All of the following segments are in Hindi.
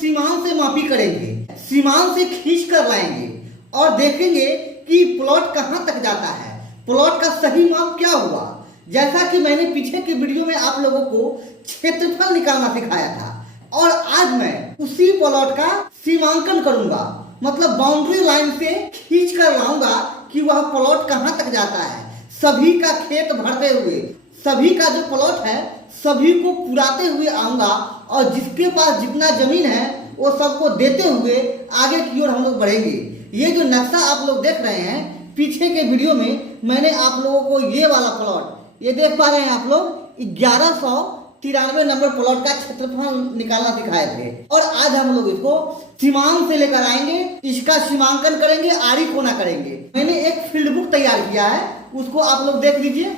सीमान से मापी करेंगे, सीमान से खींच कर लाएंगे और देखेंगे कि प्लॉट कहां तक जाता है, प्लॉट का सही माप क्या हुआ। जैसा कि मैंने पीछे के वीडियो में आप लोगों को क्षेत्रफल निकालना सिखाया था, और आज मैं उसी प्लॉट का सीमांकन करूंगा, मतलब बाउंड्री लाइन से खींच कर लाऊंगा कि वह प्लॉट कहां तक जाता है। सभी का खेत भरते हुए, सभी का जो प्लॉट है सभी को पुराते हुए आऊंगा, और जिसके पास जितना जमीन है वो सबको देते हुए आगे की ओर हम लोग बढ़ेंगे। ये जो नक्शा आप लोग देख रहे हैं, पीछे के वीडियो में मैंने आप लोगों को ये वाला प्लॉट, ये देख पा रहे हैं आप लोग, 1193 नंबर प्लॉट का क्षेत्रफल निकालना सिखाए थे। और आज हम लोग इसको सीमांत से लेकर आएंगे, इसका सीमांकन करेंगे, आड़ी कोना करेंगे। मैंने एक फील्ड बुक तैयार किया है, उसको आप लोग देख लीजिए।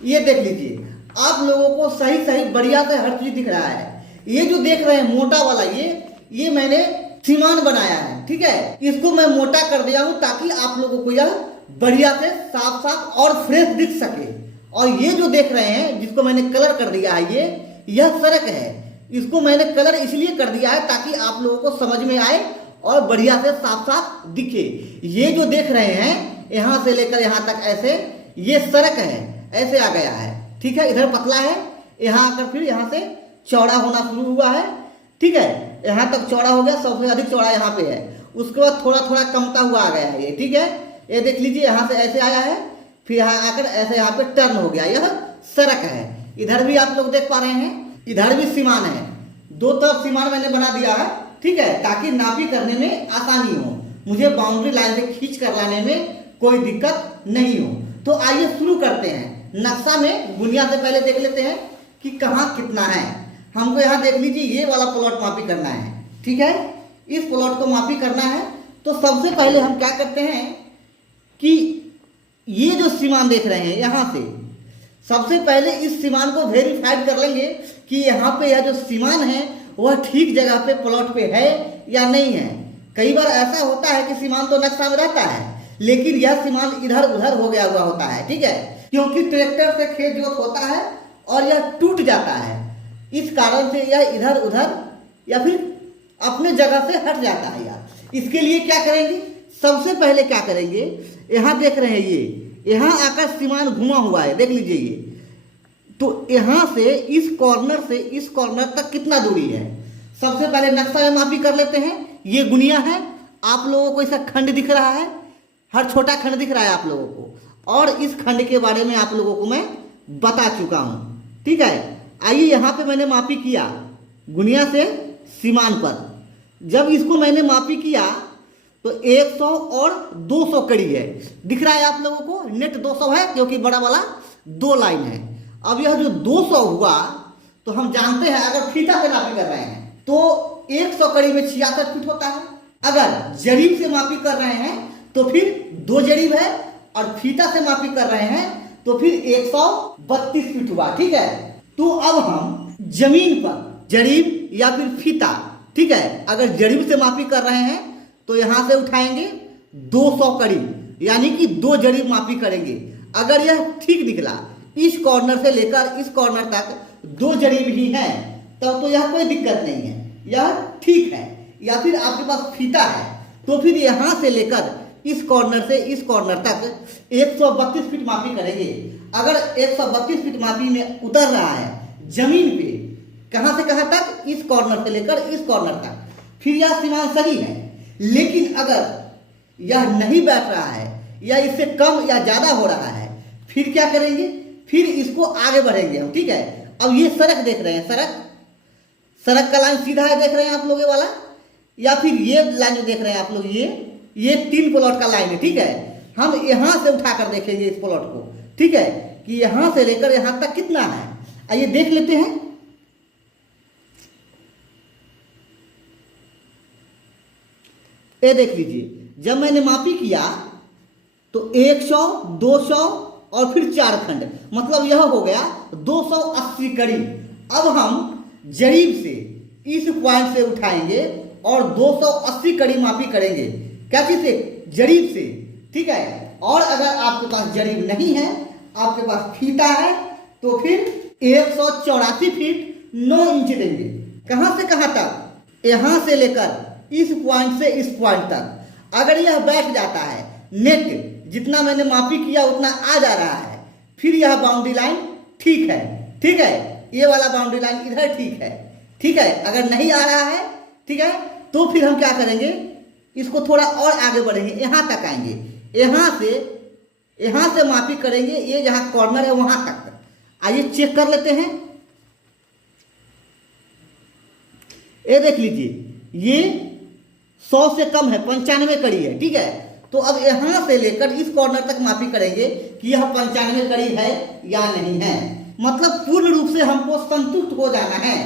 ये देख लीजिए, आप लोगों को सही सही बढ़िया से हर चीज दिख रहा है। ये जो देख रहे हैं मोटा वाला, ये मैंने सीमान बनाया है, ठीक है। इसको मैं मोटा कर दिया हूं ताकि आप लोगों को यह बढ़िया से साफ साफ और फ्रेश दिख सके। और ये जो देख रहे हैं जिसको मैंने कलर कर दिया है, यह सड़क है। इसको मैंने कलर इसलिए कर दिया है ताकि आप लोगों को समझ में आए और बढ़िया से साफ साफ दिखे। ये जो देख रहे हैं यहां से लेकर यहां तक ऐसे, ये सड़क है, ऐसे आ गया है, ठीक है। इधर पतला है, यहाँ आकर फिर यहाँ से चौड़ा होना शुरू हुआ है, ठीक है। यहाँ तक चौड़ा हो गया, सबसे अधिक चौड़ा यहाँ पे है। उसके बाद थोड़ा थोड़ा कमता हुआ आ गया है ये, ठीक है। ये देख लीजिए, यहाँ से ऐसे आया है, फिर यहाँ आकर ऐसे यहाँ पे टर्न हो गया, यह सड़क है। इधर भी आप लोग देख पा रहे हैं, इधर भी सीमान है, दो तरफ सीमान मैंने बना दिया है, ठीक है, ताकि नापी करने में आसानी हो, मुझे बाउंड्री लाइन से खींच कर लाने में कोई दिक्कत नहीं हो। तो आइए शुरू करते हैं। नक्शा में बुनियाद से पहले देख लेते हैं कि कहाँ कितना है। हमको यहाँ देख लीजिए, ये वाला प्लॉट मापी करना है, ठीक है। इस प्लॉट को मापी करना है तो सबसे पहले हम क्या करते हैं कि ये जो सीमान देख रहे हैं, यहाँ से सबसे पहले इस सीमान को वेरीफाइड कर लेंगे कि यहाँ पे यह जो सीमान है वह ठीक जगह पे प्लॉट पे है या नहीं है। कई बार ऐसा होता है कि सीमान तो नक्शा में रहता है, लेकिन यह सीमान इधर उधर हो गया हुआ होता है, ठीक है, क्योंकि ट्रैक्टर से खेत जोत होता है और यह टूट जाता है। इस कारण से यह इधर उधर या फिर अपने जगह से हट जाता है यार। इसके लिए क्या करेंगे, सबसे पहले क्या करेंगे, यहाँ देख रहे हैं ये, यहाँ आकर सीमान घुमा हुआ है, देख लीजिए ये। तो यहाँ से इस कॉर्नर तक कितना दूरी है, सबसे पहले नक्शा में मापी कर लेते हैं। ये गुनिया है, आप लोगों को इसका खंड दिख रहा है, हर छोटा खंड दिख रहा है आप लोगों को, और इस खंड के बारे में आप लोगों को मैं बता चुका हूँ, ठीक है। आइए यहाँ पे मैंने मापी किया गुनिया से सीमान पर। जब इसको मैंने मापी किया तो 100 और 200 कड़ी है, दिख रहा है आप लोगों को, नेट 200 है क्योंकि बड़ा वाला 2 लाइन है। अब यह जो 200 हुआ तो हम जानते हैं अगर फीता से मापी कर रहे हैं तो 100 कड़ी में 66 फीट होता है। अगर जरीब से मापी कर रहे हैं तो फिर 2 जरीब है, और फीता से मापी कर रहे हैं तो फिर 132 फीट हुआ, ठीक है। तो अब हम जमीन पर जरीब या फिर फीता, ठीक है, अगर जरीब से मापी कर रहे हैं तो यहां से उठाएंगे 200 कड़ी, यानी कि 2 जरीब मापी करेंगे। अगर यह ठीक निकला, इस कॉर्नर से लेकर इस कॉर्नर तक 2 जरीब ही है, तब तो यह कोई दिक्कत नहीं है, यह ठीक है। या फिर आपके पास फीता है तो फिर यहां से लेकर इस कॉर्नर से इस कॉर्नर तक 132 फीट मापी करेंगे। अगर 132 फीट मापी में उतर रहा है जमीन पे, कहां से कहां तक, इस कॉर्नर से लेकर इस कॉर्नर तक, फिर यह सीमान सही है। लेकिन अगर यह नहीं बैठ रहा है या इससे कम या ज्यादा हो रहा है, फिर क्या करेंगे, फिर इसको आगे बढ़ेंगे हम, ठीक है। अब ये सड़क देख रहे हैं, सड़क का लाइन सीधा है, देख रहे हैं आप लोग ये वाला, या फिर ये लाइन जो देख रहे हैं आप लोग, ये 3 प्लॉट का लाइन है, ठीक है। हम यहां से उठाकर देखेंगे इस प्लॉट को, ठीक है, कि यहां से लेकर यहां तक कितना है। आइए देख लेते हैं। ये देख लीजिए, जब मैंने मापी किया तो 100, 200 और फिर 4 खंड, मतलब यह हो गया 280 कड़ी। अब हम जरीब से इस पॉइंट से उठाएंगे और 280 कड़ी मापी करेंगे, क्या चीज से, जरीब से, ठीक है। और अगर आपके पास जरीब नहीं है, आपके पास फीता है, तो फिर 184 फीट 9 इंच देंगे। कहां से कहां तक, यहाँ से लेकर इस पॉइंट से इस पॉइंट तक अगर यह बैठ जाता है, नेट जितना मैंने मापी किया उतना आ जा रहा है, फिर यह बाउंड्री लाइन ठीक है, ठीक है, ये वाला बाउंड्री लाइन इधर ठीक है, ठीक है। अगर नहीं आ रहा है, ठीक है, तो फिर हम क्या करेंगे, इसको थोड़ा और आगे बढ़ेंगे, यहाँ तक आएंगे, यहाँ से मापी करेंगे, ये जहाँ कॉर्नर है वहां तक। आइए चेक कर लेते हैं। ये देख लीजिए, ये 100 से कम है, 95 कड़ी है, ठीक है। तो अब यहां से लेकर इस कॉर्नर तक मापी करेंगे कि यह 95 कड़ी है या नहीं है। मतलब पूर्ण रूप से हमको संतुष्ट हो जाना है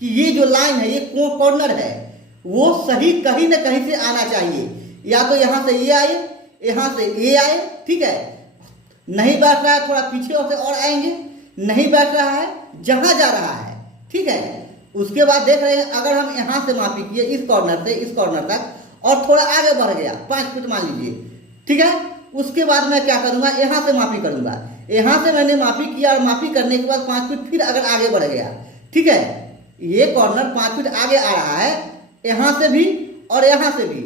कि ये जो लाइन है, ये कॉर्नर है, वो सही कहीं ना कहीं से आना चाहिए। या तो यहां से ये आए, यहां से ये आए, ठीक है। नहीं बैठ रहा है, थोड़ा पीछे और आएंगे, नहीं बैठ रहा है, जहां जा रहा है, ठीक है। उसके बाद देख रहे हैं, अगर हम यहां से मापी किए इस कॉर्नर से इस कॉर्नर तक और थोड़ा आगे बढ़ गया 5 फीट मान लीजिए, ठीक है। उसके बाद मैं क्या करूंगा, यहां से मापी करूंगा, यहां से मैंने मापी किया और मापी करने के बाद 5 फीट फिर अगर आगे बढ़ गया, ठीक है, ये कॉर्नर 5 फीट आगे आ रहा है, यहां से भी और यहां से भी,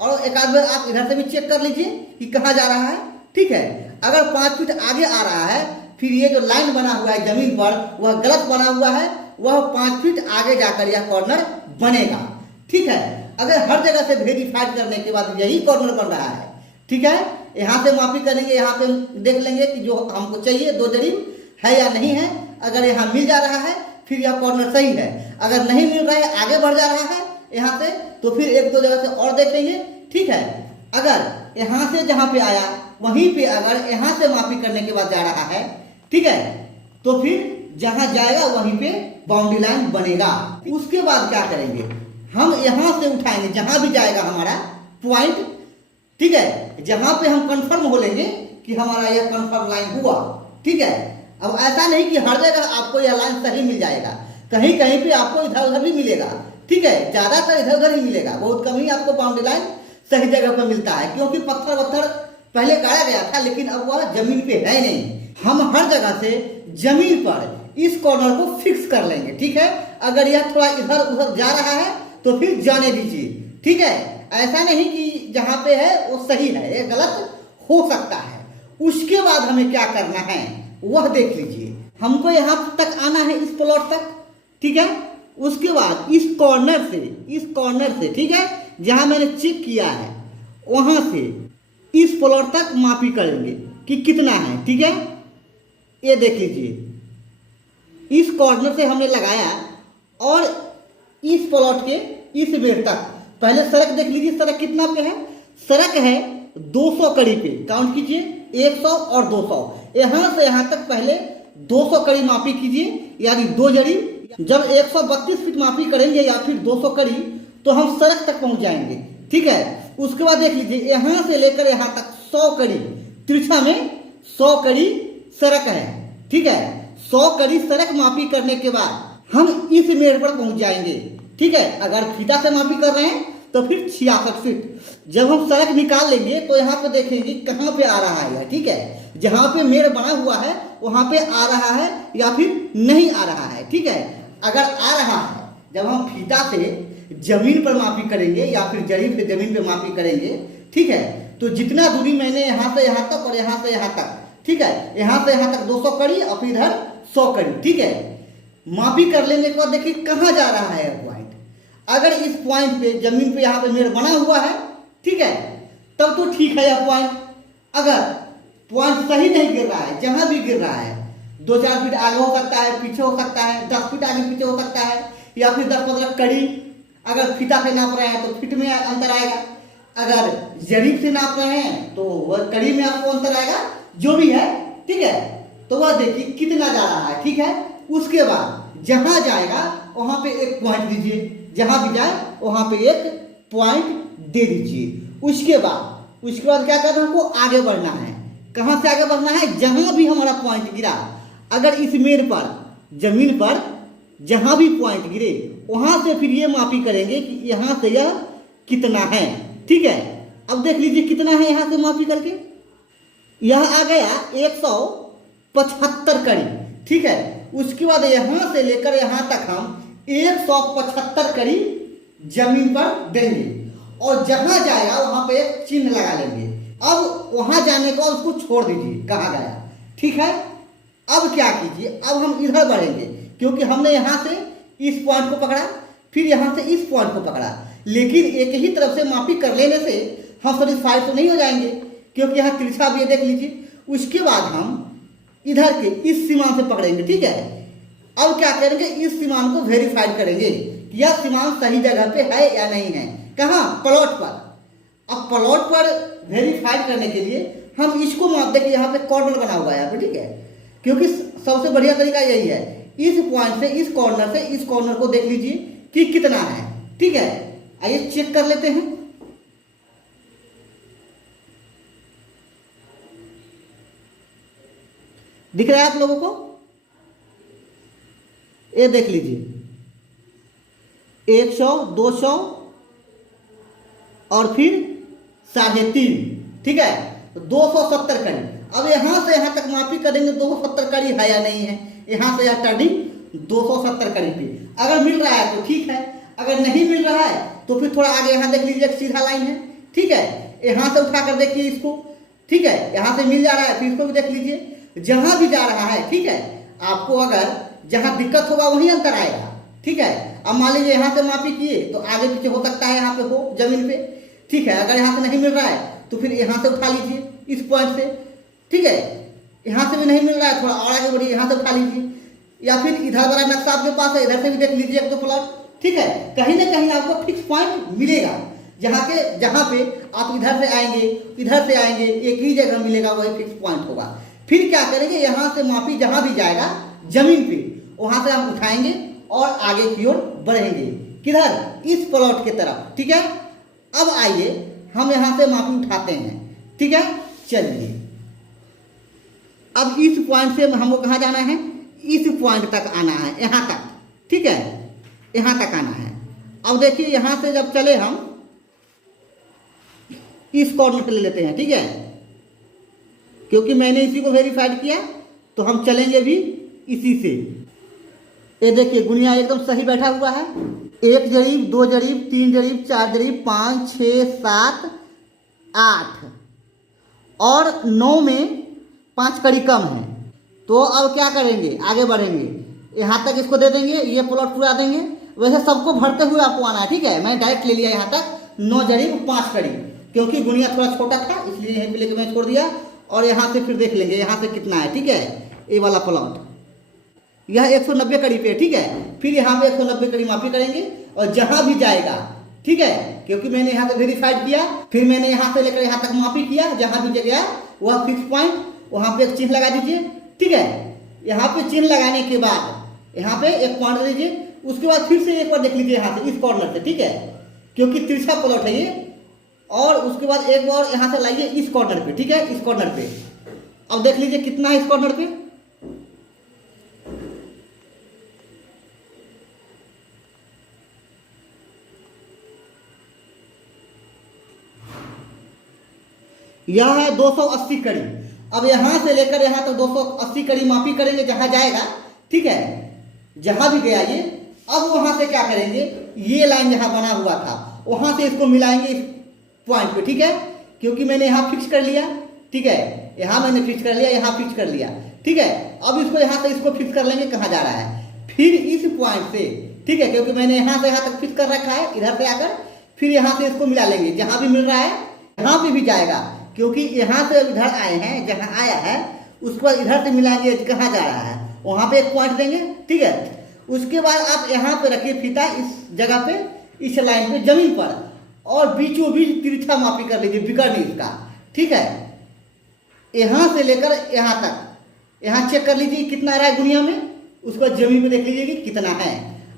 और एक आध बार आप इधर से भी चेक कर लीजिए कि कहां जा रहा है, ठीक है। अगर 5 फीट आगे आ रहा है, फिर ये जो लाइन बना हुआ है जमीन पर वह गलत बना हुआ है, वह 5 फीट आगे जाकर यह कॉर्नर बनेगा, ठीक है। अगर हर जगह से वेरीफाइड करने के बाद यही कॉर्नर बन रहा है, ठीक है, यहाँ से मापी करेंगे, यहाँ पे देख लेंगे कि जो हमको चाहिए 2 जरीब है या नहीं है। अगर यहाँ मिल जा रहा है फिर यह कॉर्नर सही है, अगर नहीं मिल रहा है आगे बढ़ जा रहा है यहाँ से, तो फिर 1-2 जगह से और देख लेंगे, ठीक है। अगर यहाँ से जहाँ पे आया वहीं पे अगर यहाँ से मापी करने के बाद जा रहा है, ठीक है, तो फिर जहां जाएगा वहीं पे बाउंड्री लाइन बनेगा। उसके बाद क्या करेंगे, हम यहां से उठाएंगे जहां भी जाएगा हमारा पॉइंट, ठीक है, जहां पे हम कंफर्म हो लेंगे कि हमारा यह कंफर्म लाइन हुआ, ठीक है। अब ऐसा नहीं कि हर जगह आपको यह लाइन सही मिल जाएगा, कहीं कहीं पे आपको इधर उधर भी मिलेगा, ठीक है, ज्यादातर इधर उधर ही मिलेगा, बहुत कम ही आपको बाउंड्री लाइन सही जगह पर मिलता है, क्योंकि पत्थर वत्थर पहले गाड़ा गया था, लेकिन अब वह जमीन पे है नहीं। हम हर जगह से जमीन पर इस कॉर्नर को फिक्स कर लेंगे, ठीक है। अगर यह थोड़ा इधर उधर जा रहा है तो फिर जाने दीजिए, ठीक है। ऐसा नहीं कि जहां पे है वो सही है, ये गलत हो सकता है। उसके बाद हमें क्या करना है वह देख लीजिए। हमको यहां तक आना है, इस प्लॉट तक, ठीक है। उसके बाद इस कॉर्नर से, ठीक है, जहां मैंने चेक किया है वहां से इस प्लॉट तक मापी करेंगे कि कितना है, ठीक है। ये देख लीजिए, इस कॉर्नर से हमने लगाया और इस प्लॉट के इस बेड़ तक, पहले सड़क देख लीजिए, सड़क कितना पे है, सड़क है 200 कड़ी पे, काउंट कीजिए 100 और 200, यहां से यहां तक पहले 200 कड़ी मापी कीजिए, यानी 2 जड़ी। जब 132 फीट मापी करेंगे या फिर 200 कड़ी तो हम सड़क तक पहुंच जाएंगे, ठीक है। उसके बाद देख लीजिए, यहां से लेकर यहां तक 100 कड़ी, तिरछा में 100 कड़ी सड़क है, ठीक है। 100 कड़ी सड़क मापी करने के बाद हम इस मेड़ पर पहुंच जाएंगे, ठीक है। अगर फीता से मापी कर रहे हैं तो फिर 66 फीट। जब हम सड़क निकाल लेंगे तो यहाँ पे देखेंगे कहाँ पे आ रहा है, ठीक है। जहाँ पे मेड़ बना हुआ है वहां पे आ रहा है या फिर नहीं आ रहा है, ठीक है। अगर आ रहा है, जब हम फीता से जमीन पर मापी करेंगे या फिर जड़ी पे जमीन पे मापी करेंगे, ठीक है, तो जितना दूरी मैंने यहाँ से यहाँ तक और यहाँ से यहाँ तक, ठीक है, यहाँ से यहाँ तक 200 कड़ी और फिर इधर 100 कड़ी, ठीक है, मापी कर लेने के बाद देखिए कहाँ जा रहा है पॉइंट। अगर इस पॉइंट पे जमीन पे यहाँ पे मेड़ बना हुआ है, ठीक है, तब तो ठीक है यह पॉइंट। अगर पॉइंट सही नहीं गिर रहा है, जहां भी गिर रहा है 2-4 फीट आगे हो सकता है, पीछे हो सकता है, 10 फीट आगे पीछे हो सकता है, या फिर 10-15 कड़ी, अगर फीता से नाप रहे हैं तो फीट में अंतर आएगा, अगर जरीब से नाप रहे हैं तो वह कड़ी में आपको अंतर आएगा, जो भी है, ठीक है। तो वह देखिए कितना जा रहा है, ठीक है। उसके बाद जहां जाएगा वहां पे एक पॉइंट दीजिए, जहां भी जाए वहां पे एक पॉइंट दे दीजिए। उसके बाद क्या करना है, हमको आगे बढ़ना है। कहां से आगे बढ़ना है, जहां भी हमारा पॉइंट गिरा, अगर इस मेड़ पर जमीन पर जहां भी पॉइंट गिरे वहां से फिर ये मापी करेंगे कि यहां से यह कितना है, ठीक है। अब देख लीजिए कितना है, यहां से मापी करके यह आ गया 175 कड़ी, ठीक है। उसके बाद यहां से लेकर यहां तक हम 175 कड़ी जमीन पर देंगे और जहां जाएगा वहां पे एक चिन्ह लगा लेंगे। अब वहां जाने के बाद उसको छोड़ दीजिए, कहाँ गया, ठीक है। अब क्या कीजिए, अब हम इधर बढ़ेंगे क्योंकि हमने यहाँ से इस पॉइंट को पकड़ा, फिर यहाँ से इस पॉइंट को पकड़ा, लेकिन एक ही तरफ से मापी कर लेने से हम सेटिस्फाइड तो नहीं हो जाएंगे क्योंकि यहाँ तिरछा भी है, देख लीजिए। उसके बाद हम इधर के इस सीमान से पकड़ेंगे, ठीक है। अब क्या करेंगे, इस सीमान को वेरीफाइड करेंगे कि यह सीमान सही जगह पे है या नहीं है। कहाँ, प्लॉट पर। अब प्लॉट पर वेरीफाइड करने के लिए हम इसको माप दें कि यहाँ पे कॉर्नर बना हुआ है यहाँ पे, ठीक है, क्योंकि सबसे बढ़िया तरीका यही है, इस पॉइंट से इस कॉर्नर को देख लीजिए कि कितना है, ठीक है। आइए चेक कर लेते हैं। दिख रहा है आप लोगों को, ये देख लीजिए 100, 200 और फिर 3.5, ठीक है, 270 कड़ी। अब यहाँ से यहाँ तक मापी करेंगे 270 कड़ी है या नहीं है, यहाँ से यह टर्निंग 270 कड़ी पे अगर मिल रहा है तो ठीक है, अगर नहीं मिल रहा है तो फिर थोड़ा आगे यहाँ देख लीजिए एक सीधा लाइन है, ठीक है। यहाँ से उठा कर देखिए इसको, ठीक है, यहाँ से मिल जा रहा है, फिर इसको भी देख लीजिए, जहां भी जा रहा है, ठीक है। आपको अगर जहां दिक्कत होगा वहीं अंतर आएगा, ठीक है। अब मान लीजिए यहाँ से मापी किए तो आगे पीछे हो सकता है यहाँ पे हो जमीन पे, ठीक है। अगर यहाँ से नहीं मिल रहा है तो फिर यहाँ से उठा लीजिए इस पॉइंट से, ठीक है। यहाँ से भी नहीं मिल रहा है, थोड़ा और आगे बढ़िए, यहाँ से उठा लीजिए, या फिर इधर वाला नक्शा आपके पास है, इधर से भी देख लीजिए एक दो प्लॉट, ठीक है। कहीं ना कहीं आपको फिक्स पॉइंट मिलेगा, जहाँ पे आप इधर से आएंगे एक ही जगह मिलेगा, वही फिक्स पॉइंट होगा। फिर क्या करेंगे, यहाँ से मापी जहां भी जाएगा जमीन पे, वहां से हम उठाएंगे और आगे की ओर बढ़ेंगे, किधर, इस प्लॉट की तरफ, ठीक है। अब आइए हम यहाँ से मापी उठाते हैं, ठीक है। चलिए अब इस पॉइंट से हमको कहाँ जाना है, इस पॉइंट तक आना है, यहाँ तक, ठीक है, यहाँ तक आना है। अब देखिए यहाँ से जब चले हम इस कॉर्नर पे ले लेते हैं, ठीक है, क्योंकि मैंने इसी को वेरीफाइड किया तो हम चलेंगे भी इसी से। ये देखिए गुनिया एकदम सही बैठा हुआ है, 1 जरीब, 2 जरीब, 3 जरीब, 4 जरीब, 5, 6, 7, 8 और 9 में 5 कड़ी कम है। तो अब क्या करेंगे, आगे बढ़ेंगे, यहाँ तक इसको दे देंगे, ये प्लॉट पूरा देंगे। वैसे सबको भरते हुए आपको आना है, ठीक है। मैं डायरेक्ट ले लिया यहाँ तक 9 जरीब 5 कड़ी, क्योंकि गुनिया थोड़ा छोटा था इसलिए यहीं पे लेके मैं छोड़ दिया। और यहाँ से फिर देख लेंगे यहाँ से कितना है, ठीक है। ये वाला प्लॉट यह 190 कड़ी पे, ठीक है। फिर यहाँ पे 190 कड़ी मापी करेंगे और जहाँ भी जाएगा, ठीक है, क्योंकि मैंने यहाँ से वेरीफाइड किया, फिर मैंने यहाँ से लेकर यहाँ तक मापी किया, जहाँ भी जगह वह फिक्स पॉइंट, वहाँ पे एक चिन्ह लगा दीजिए, ठीक है। यहाँ पे चिन्ह लगाने के बाद यहाँ पे एक पॉइंट दे दीजिए, उसके बाद फिर से एक बार देख लीजिए यहाँ से इस कॉर्नर से, ठीक है, क्योंकि तिरछा प्लॉट है ये। और उसके बाद एक बार यहाँ से लाइए इस कॉर्नर पे, ठीक है, इस कॉर्नर पे। अब देख लीजिए कितना है इस कॉर्नर पे, यह है 280 कड़ी। अब यहाँ से लेकर यहाँ तक 280 कड़ी मापी करेंगे जहाँ जाएगा, ठीक है, जहाँ भी गया ये। अब वहाँ से क्या करेंगे, ये लाइन जहाँ बना हुआ था वहाँ से इसको मिलाएंगे इस पॉइंट पे, ठीक है, क्योंकि मैंने यहाँ फिक्स कर लिया, ठीक है, यहाँ मैंने फिक्स कर लिया, यहाँ फिक्स कर लिया, ठीक है। अब इसको यहाँ से इसको फिक्स कर लेंगे कहाँ जा रहा है, फिर इस पॉइंट से, ठीक है, क्योंकि मैंने यहाँ से यहाँ तक फिक्स कर रखा है, इधर से आकर फिर यहाँ से इसको मिला लेंगे, जहाँ भी मिल रहा है यहाँ पे भी जाएगा, क्योंकि यहाँ से इधर आए हैं, जहाँ आया है उसको इधर से मिलाएंगे कहाँ जा रहा है, वहाँ पे एक पॉइंट देंगे, ठीक है। उसके बाद आप यहाँ पे रखिए फीता इस जगह पे, इस लाइन पे जमीन पर, और बीचों बीच तिरछा मापी कर लीजिए, बिगड़ नहीं इसका, ठीक है। यहाँ से लेकर यहाँ तक, यहाँ चेक कर लीजिए कितना आ रहा है दुनिया में, उसको जमीन पे देख लीजिए कि कितना है।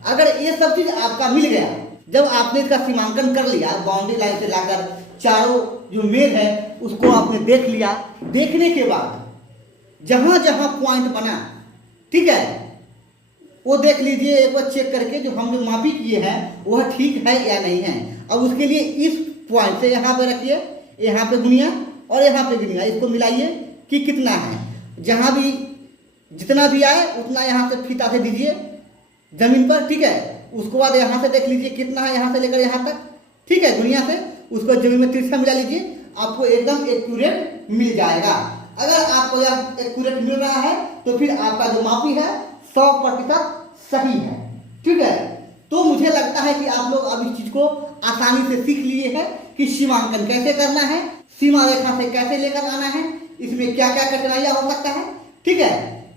अगर ये सब चीज आपका मिल गया, जब आपने इसका सीमांकन कर लिया, बाउंड्री लाइन से लाकर चारों जो मेल है उसको आपने देख लिया, देखने के बाद जहां जहां पॉइंट बना, ठीक है, वो देख लीजिए एक बार चेक करके, जो हमने मापी किए हैं वह ठीक है या नहीं है। अब उसके लिए इस पॉइंट से यहाँ पे रखिए, यहाँ पे गुनिया और यहाँ पे गुनिया, इसको मिलाइए कि कितना है। जहाँ भी जितना भी आए उतना यहाँ से फीता से दीजिए जमीन पर, ठीक है। उसके बाद यहाँ से देख लीजिए कितना है यहाँ से लेकर यहाँ तक, ठीक है, दुनिया से उसको जमीन में तिरछा मिला लीजिए, आपको एकदम एक्यूरेट मिल जाएगा। अगर आपको यह एक्यूरेट मिल रहा है तो फिर आपका जो मापी है 100% सही है, ठीक है। तो मुझे लगता है कि आप लोग अब इस चीज को आसानी से सीख लिए हैं कि सीमांकन कैसे करना है, सीमा रेखा से कैसे लेकर आना है, इसमें क्या क्या कठिनाइयां हो सकता है, ठीक है।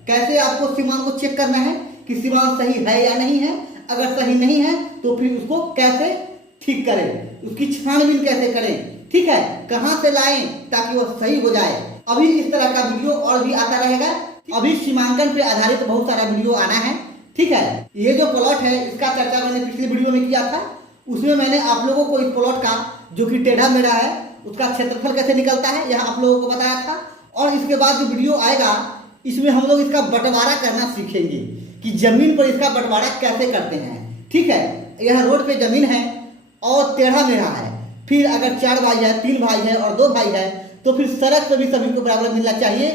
कैसे आपको सीमांक को चेक करना है कि सीमांक सही है या नहीं है, अगर सही नहीं है तो फिर उसको कैसे ठीक करें, उसकी छानबीन कैसे करें, ठीक है, कहां से लाएं ताकि वो सही हो जाए। अभी इस तरह का वीडियो और भी आता रहेगा। अभी सीमांकन पे आधारित बहुत सारा वीडियो आना है, ठीक है। ये जो प्लॉट है इसका चर्चा मैंने पिछले वीडियो में किया था, उसमें मैंने आप लोगों को इस प्लॉट का जो कि टेढ़ा मेढ़ा है उसका क्षेत्रफल कैसे निकलता है यह आप लोगों को बताया था। और इसके बाद जो वीडियो आएगा इसमें हम लोग इसका बंटवारा करना सीखेंगे कि जमीन पर इसका बंटवारा कैसे करते हैं, ठीक है। यह रोड पे जमीन है और टेढ़ा मेढ़ा है, फिर अगर 4 भाई है, 3 भाई है और 2 भाई है तो फिर सड़क पर भी सभी को बराबर मिलना चाहिए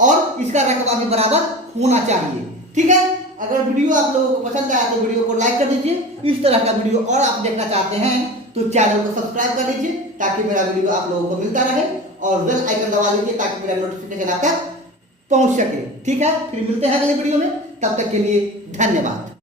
और इसका रकबा भी बराबर होना चाहिए, ठीक है। अगर वीडियो आप लोगों को पसंद आया तो वीडियो को लाइक कर दीजिए। इस तरह का वीडियो और आप देखना चाहते हैं तो चैनल को सब्सक्राइब कर लीजिए ताकि मेरा वीडियो आप लोगों को मिलता रहे, और बेल आइकन दबा लीजिए ताकि मेरा नोटिफिकेशन आप तक पहुंच सके, ठीक है। फिर मिलते हैं अगले वीडियो में, तब तक के लिए धन्यवाद।